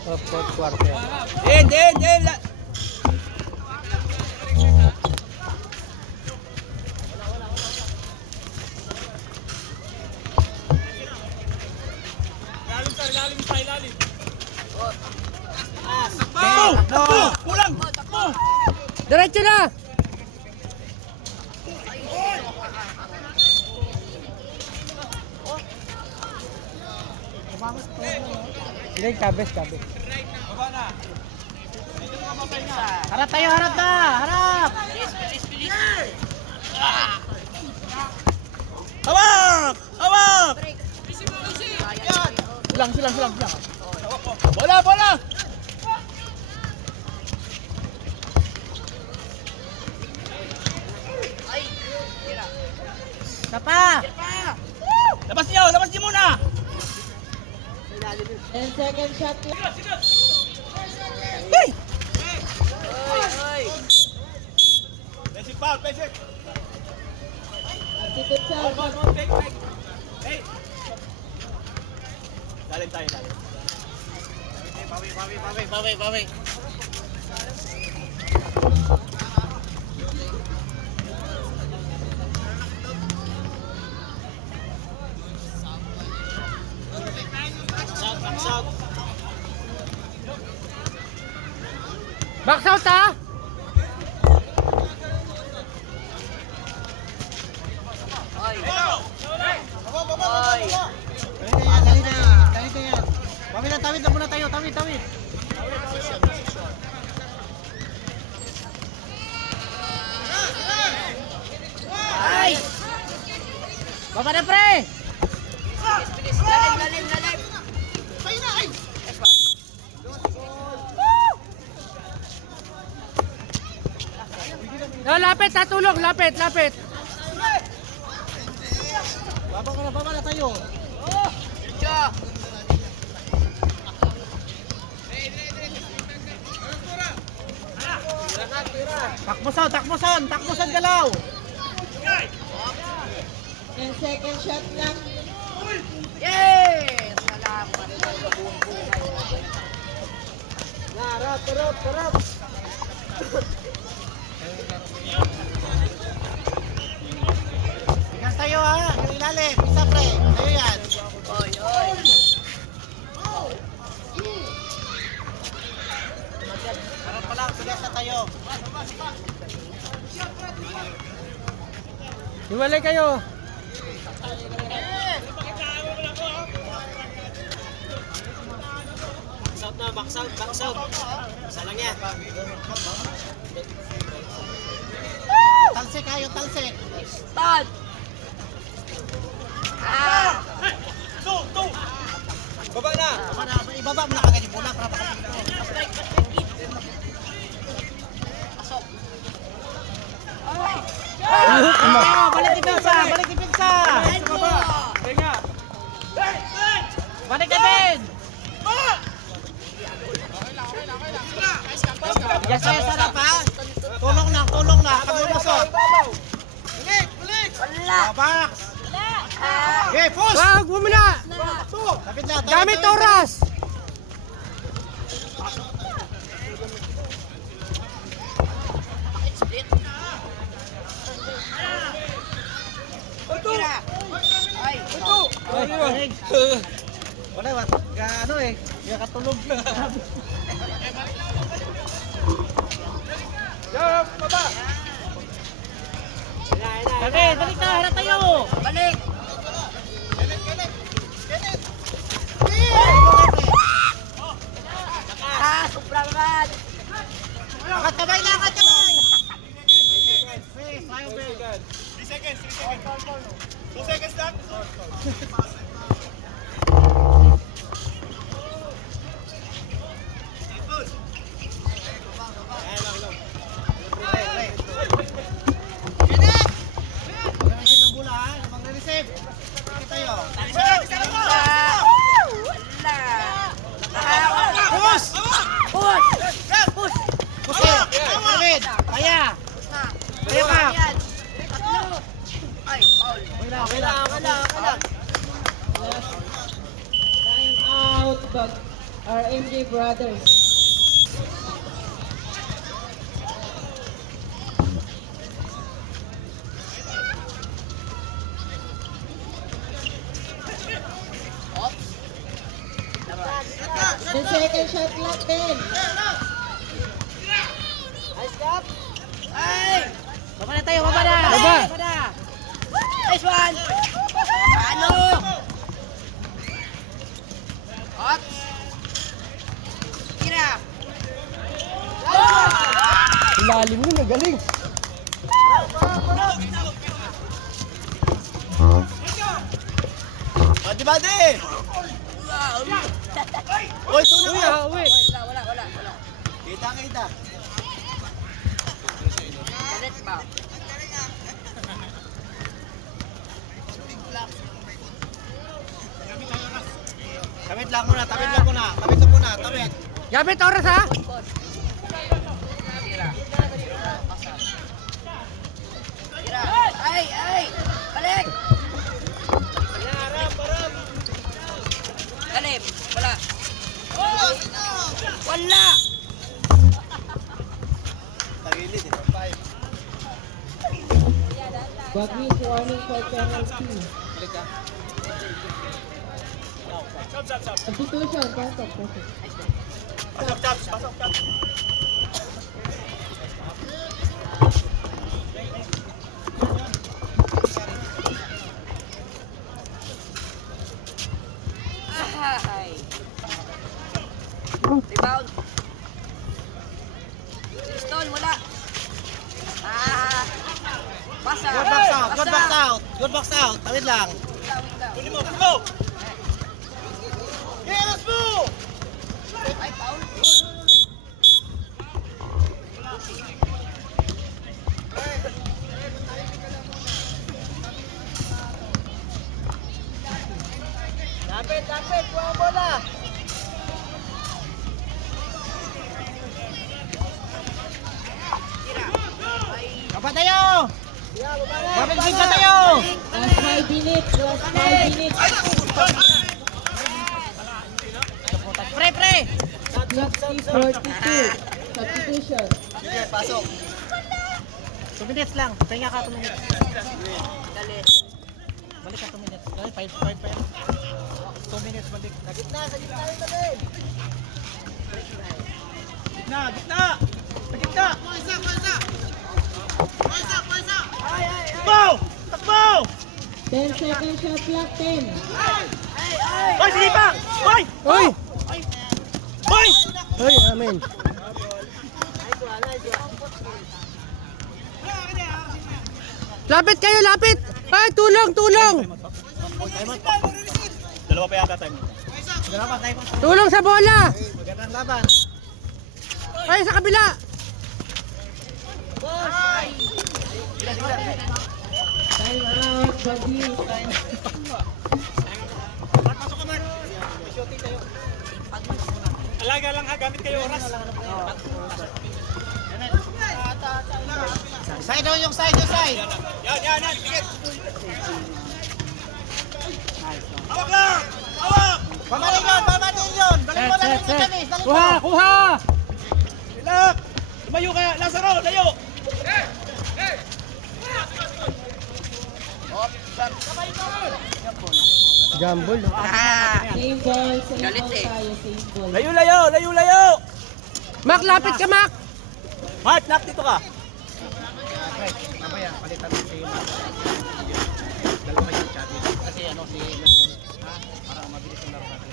Fourth quarter. Din. Ilalim. Takbo! Kulang! Takbo! Diretso na! Sige, kabes. Baba na. Harap tayo, harap na! Harap! Hawak! Silang. Bola! Sapa! Labas niyo muna! 10 second shot lang. Hey! Basic foul, basic! Sikot siya. Take. Hey! Lalim tayo. Bawi. Box out ha! Dali na yan. Tawid na muna tayo. Tawid. Ay! Baba na pre! Lalim. No, lapit, tatulog, lapit. Baba na tayo. Takbusan galaw. 10 second shot lang. Yes! Salamat. Tarap. Bigas tayo ha, yung ilalim, isa pre, tayo yan. Oy. Harap pa lang, bigas na tayo. Hiwalay kayo. Box out. Isa lang yan. Talsik. Start! Baba na! Ibaba mo na kagad yung bola para makapagpito. Balik dipinsa! Tenga! Balik ka din! Yes, sarap ha! Tulong na! Pag lumusot! Wala! Box! Okay, push! Wag mo muna! Lapit na! Gamit oras! Split! Ay! Wala, ano eh. Hindi katulog na. Baba! Balik na, harap tayo! Balik! Sobra naman! Angat kamay na! 3 seconds. 2 seconds lang. RMJ Brothers. The second shot clock 10. Baba na tayo, baba na! Baba! Nice one! Ano? Hot! Tira! Ilalim mo, nagaling. Badi, badi! Uy, tulong Uy, ka! uwi. Wala. Kita, kita. Galit ba? Tawid lang muna, tawid lang muna. Tawid lang muna, tawid. Gabit, oras ha? Tira. Tira. Ay! Balik! Galim! Wala! Wala! Tagilid, ito. Five. Bagnis warning for penalty. Balik ka. Substitution, pasok. Pasok, Chaps. Pasok, Chaps. Ay! Rebound! Pistol, wala! Basa! Good box out, good box out. Good box out. Tawid lang. Kunin mo, go! Yeah, let's go! Ay, foul! Lapit, buang bola. Tira! Ay! Kapat tayo! Babalik ka tayo! Last 5 minutes. Pre! Clock 42. Substitution. Sige, pasok. 2 minutes lang. Pahinga ka 2 minutes. Galit! Balik ka 2 minutes. Dali, 5 pa yan. 2 minutes balik. Sa gitna yung tabi. Gitna! Sa gitna! Takbo! Takbo! 10 second shot clock 10. Hoy, sige pa! Hoy! Uy! Hoy! Uy, amen. Lapit kayo, lapit! Ay, tulong! Dalawa pa yata tayo. Tulong sa bola! Magandang laban. Ay, sa kabila! Time out. Bagnis. Alaga lang ha, gamit kayo oras. Side daw yung side. Yan. Tigit. Hawak lang! Hawak! Pamatin yun! Balik mo lang yung kamis! Kuha! Ilak! Lumayo ka! Lazaro! Layo! Jambol. Same ball. Same Galit ball eh. tayo. Same ball. Layo! Mak, lapit ka, Mak! Mark, nak dito ka! Mamaya, palitan natin yung dalawa yung chat kasi si Nelson, para mabilis yung laro natin.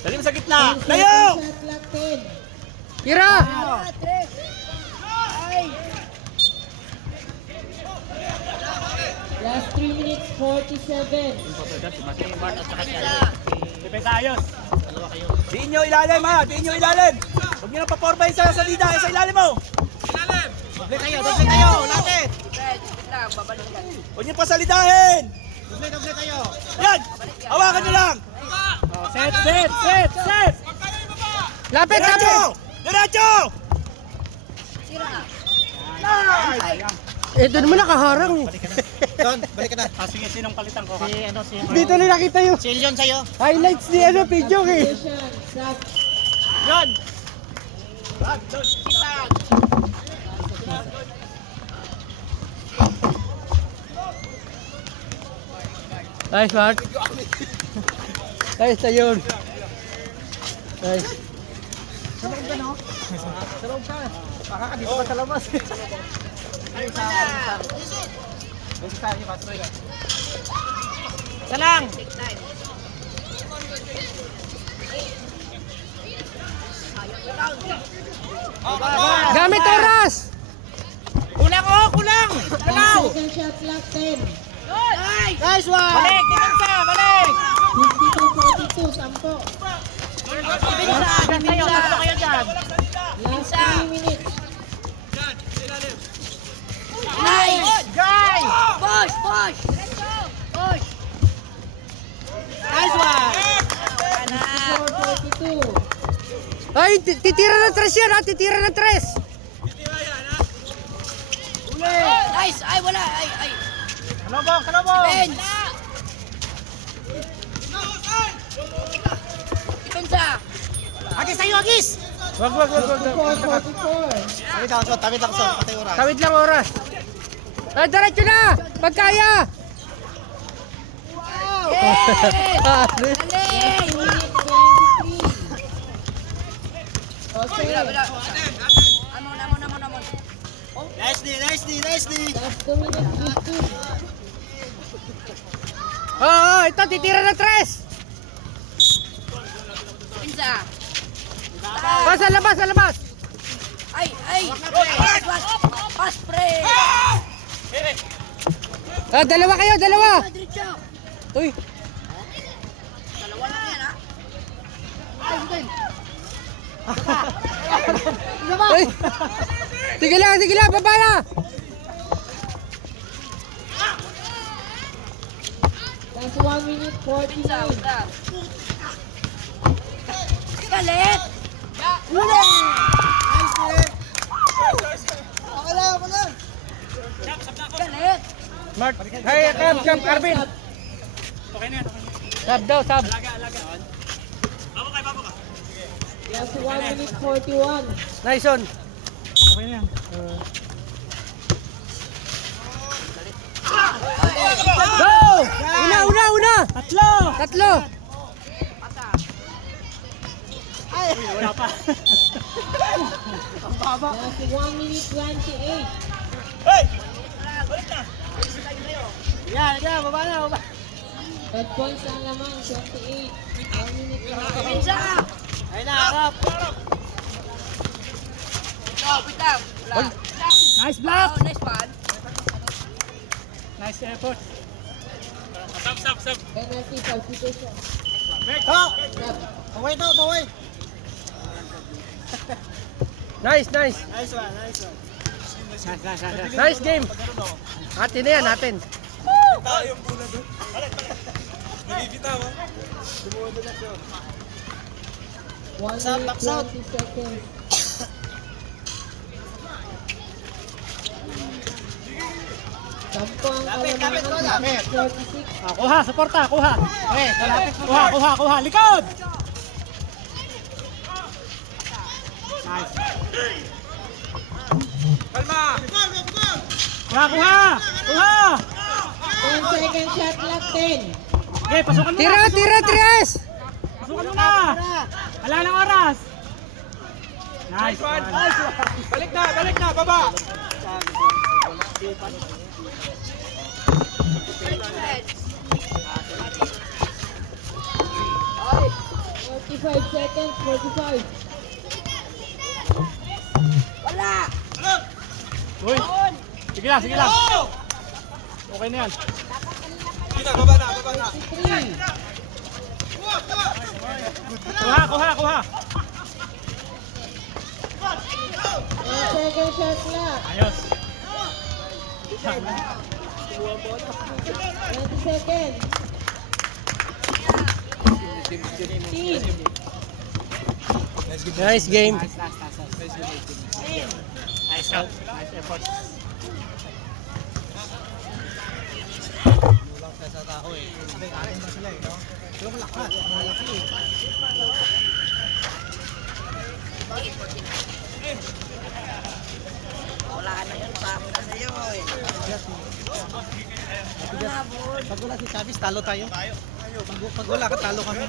Dali mo sa gitna! 10 Layo! second shot clock 10. Tira! Last 3 minutes 47. Depensa ayos! Diin nyo ilalim ha! Diin nyo ilalim! Huwag nyo nang paporbay sa salida! Sa ilalim mo! Doble tayo! Lapit! Wait lang, babalik yan. Huwag nyo pasalidahin! Doble tayo! Yan! Hawakan nyo lang! Set! Lapit! Diretso! Tira! Eh, doon mo nakaharang eh. Don, balik ka na. Sige, sinong palitan ko? Si Dito na nakita yung Si Leon sa'yo. highlights ni Pidjok eh. Position, shot. Yan! Nice, Mark. Nice na yun. Nice. Makakadito ka sa labas. Isa lang! Gamit oras! Kulang oh! Kulang! Galaw! Second shot clock 10. Nice one! Balik! Depensa! Balik! 52-42, 10. Depensa! Dyan kayo! Tatlo kayo dyan! Last 3 minutes. Nice! Guys! Push! Push! Push! Nice one! 54-42. Ay, titira ng tres yan ha! Titira ng tres! Nice! Ay, wala! Ay, ay! Kalabong! Kalabong! Bench! Depensa! Agis sa'yo! Agis! Wag. 54-44. Tawid lang, Son. Tawid lang, Son. Patay oras. Tawid lang oras. Ay, diretso na! Pagkaya! Yes! Ah, 3 minutes 23. Okay, Amon! Nice D, nice D, nice D. last 2 minutes 15. Oo, ito, titira ng tres! Depensa! Ah, sa labas, sa labas! Ay! Ay! Pass! Pass! Pre! Ah, dalawa kayo, dalawa! Diretso! Uy, Dalawa lang yan, ha? uy! Sige lang, baba na! Last 1 minute 49. Galit! Galit! Mark, hey, Cam, Arvin! Okay na yan. Sab daw, sab. Last 1 minute 41. Nice on. Okay na yan. Go! Una! Tatlo! Wala pa. Last 1 minute 28. Yan, baba na. 5 points ang lamang, 28. 1 minute 28. Depensa! Ayun na, harap. Wait lang! Wala! Nice block! Oh, nice one! Nice effort. Penalty substitution. Baway to, baway. Nice. Nice one, nice one. Nice game. Atin na yan, atin. 1 Stop, minute stop. 20 seconds. Sampo ang Lapit, kalamangan, lapit. 46. Ah, kuha, suporta, kuha. Okay, kalapit. Kuha. Likod! Nice. Kuha! 10 second shot clock 10. Okay, pasukan mo na. Tira, Trias! Pasukan mo na. Wala nang oras. Nice one. Balik na, baba. Defense! 45 seconds, 45. Wala! Uy. Sige lang. Okay na yan. 53. Kuha. 10 second shot clock. Ayos. 20 seconds. 15. Nice game. Nice shot. Nice effort. sa tao eh. Kasi kanin ba sila eh, no? Pero malakas, malaki eh. Wala na yun, pamo na sa'yo eh. Pag wala si Chavis, talo tayo. Pag wala ka, talo kami.